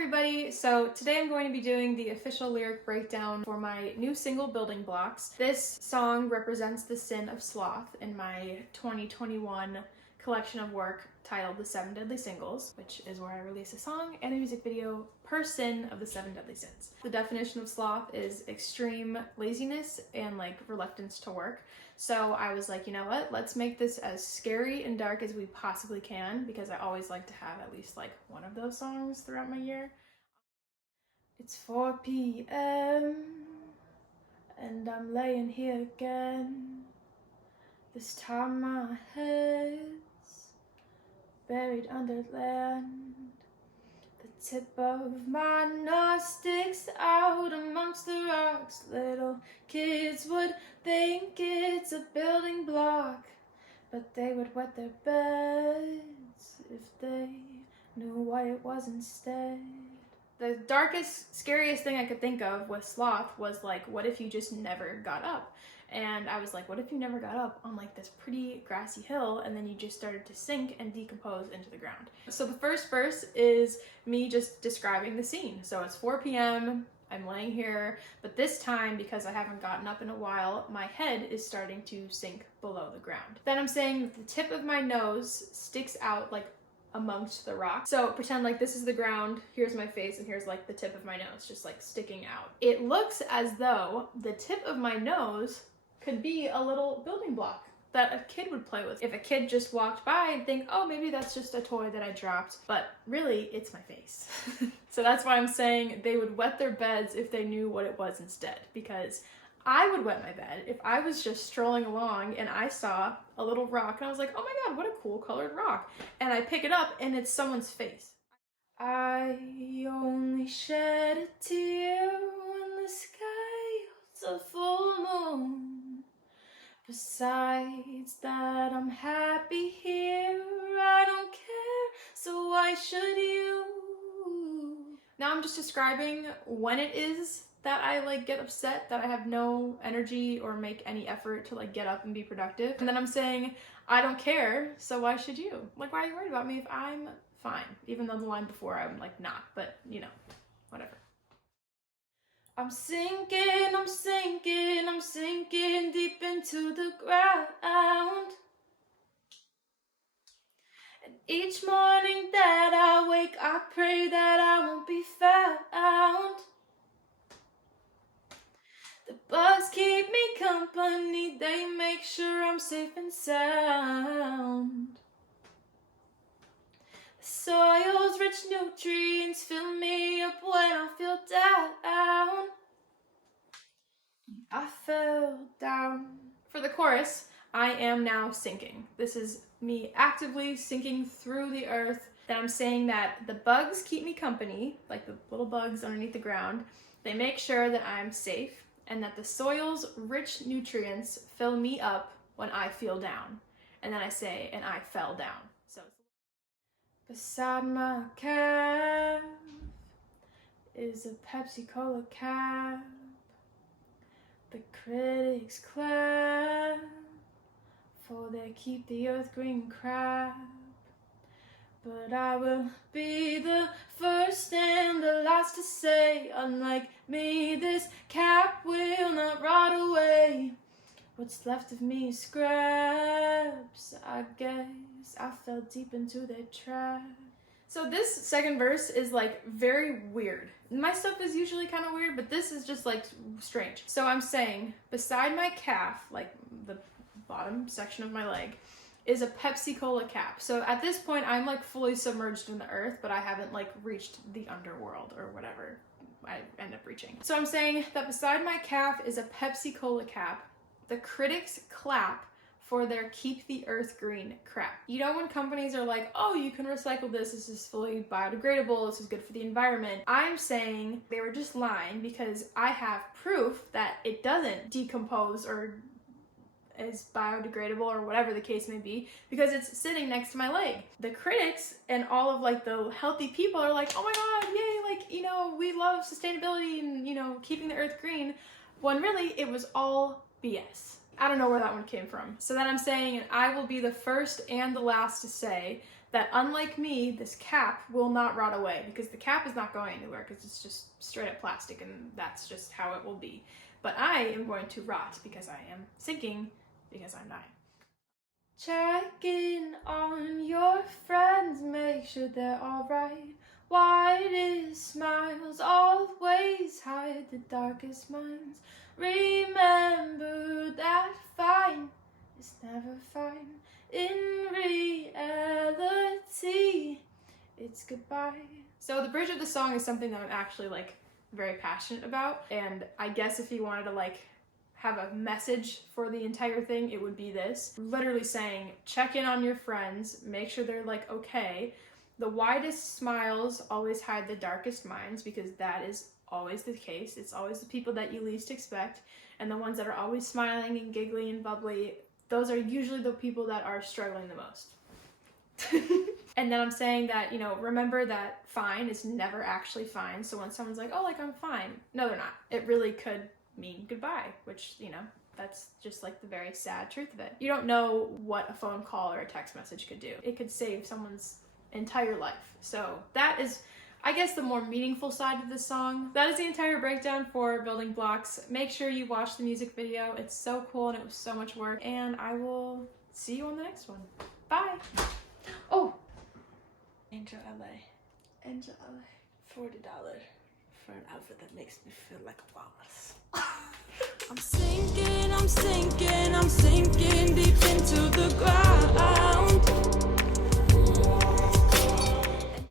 everybody! So today I'm going to be doing the official lyric breakdown for my new single, Building Blocks. This song represents the sin of sloth in my 2021 collection of work titled The 7 Deadly Singles, which is where I release a song and a music video per sin of the 7 deadly sins. The definition of sloth is extreme laziness and reluctance to work. So I was like, you know what, let's make this as scary and dark as we possibly can, because I always like to have at least one of those songs throughout my year. It's 4 p.m. and I'm laying here again. This time my head's buried under land. The tip of my nose sticks out amongst the rocks. Little kids would think it's a building block, but they would wet their beds if they knew what it was instead. The darkest, scariest thing I could think of with sloth was what if you just never got up? And I was like, what if you never got up on this pretty grassy hill and then you just started to sink and decompose into the ground? So the first verse is me just describing the scene. So it's 4 p.m. I'm laying here, but this time, because I haven't gotten up in a while, my head is starting to sink below the ground. Then I'm saying the tip of my nose sticks out amongst the rocks. So pretend this is the ground, here's my face, and here's the tip of my nose just sticking out. It looks as though the tip of my nose could be a little building block that a kid would play with. If a kid just walked by and think, oh, maybe that's just a toy that I dropped, but really it's my face. So that's why I'm saying they would wet their beds if they knew what it was instead, because I would wet my bed if I was just strolling along and I saw a little rock and I was like, oh my god, what a cool colored rock. And I pick it up and it's someone's face. I only shed a tear when the sky holds a full moon. Besides that, I'm happy here, I don't care, so why should you? Now I'm just describing when it is that I get upset, that I have no energy or make any effort to get up and be productive. And then I'm saying, I don't care, so why should you? Why are you worried about me if I'm fine? Even though the line before I'm not, but whatever. I'm sinking, I'm sinking, I'm sinking deep into the ground. And each morning that I wake, I pray that I won't be found. The bugs keep me company, they make sure I'm safe and sound. The soil's rich nutrients fill me up when I feel down. I fell down. For the chorus, I am now sinking. This is me actively sinking through the earth. Then I'm saying that the bugs keep me company, the little bugs underneath the ground. They make sure that I'm safe, and that the soil's rich nutrients fill me up when I feel down. And then I say, and I fell down. So beside my calf is a Pepsi-Cola cap. The critics clap, for they keep the earth green crap. But I will be the first and the last to say, unlike me, this cap will not rot away. What's left of me is scraps, I guess I fell deep into their trap. So this second verse is very weird. My stuff is usually kind of weird, but this is just strange. So I'm saying, beside my calf, the bottom section of my leg, is a Pepsi-Cola cap. So at this point, I'm fully submerged in the earth, but I haven't reached the underworld or whatever I end up reaching. So I'm saying that beside my calf is a Pepsi-Cola cap. The critics clap for their keep the earth green crap. You know when companies are oh, you can recycle this is fully biodegradable, this is good for the environment. I'm saying they were just lying, because I have proof that it doesn't decompose or is biodegradable or whatever the case may be, because it's sitting next to my leg. The critics and all of the healthy people are oh my god, yay, we love sustainability and keeping the earth green, when really it was all BS. I don't know where that one came from. So then I'm saying, and I will be the first and the last to say that unlike me, this cap will not rot away, because the cap is not going anywhere because it's just straight up plastic and that's just how it will be. But I am going to rot because I am sinking because I'm dying. Check in on your friends, make sure they're alright. Widest smiles always hide the darkest minds. Remember that fine is never fine. In reality, it's goodbye. So the bridge of the song is something that I'm actually like very passionate about, and I guess if you wanted to like have a message for the entire thing, it would be this. Literally saying, check in on your friends, make sure they're like okay. The widest smiles always hide the darkest minds, because that is always the case. It's always the people that you least expect, and the ones that are always smiling and giggly and bubbly, those are usually the people that are struggling the most. And then I'm saying that, you know, remember that fine is never actually fine. So when someone's like, oh, like I'm fine, no, they're not. It really could mean goodbye, which, you know, that's just like the very sad truth of it. You don't know what a phone call or a text message could do. It could save someone's entire life. So that is, I guess, the more meaningful side of this song. That is the entire breakdown for Building Blocks. Make sure you watch the music video. It's so cool and it was so much work. And I will see you on the next one. Bye. Oh, Angel LA. Angel LA. $40 for an outfit that makes me feel like a walrus. I'm sinking deep into the ground.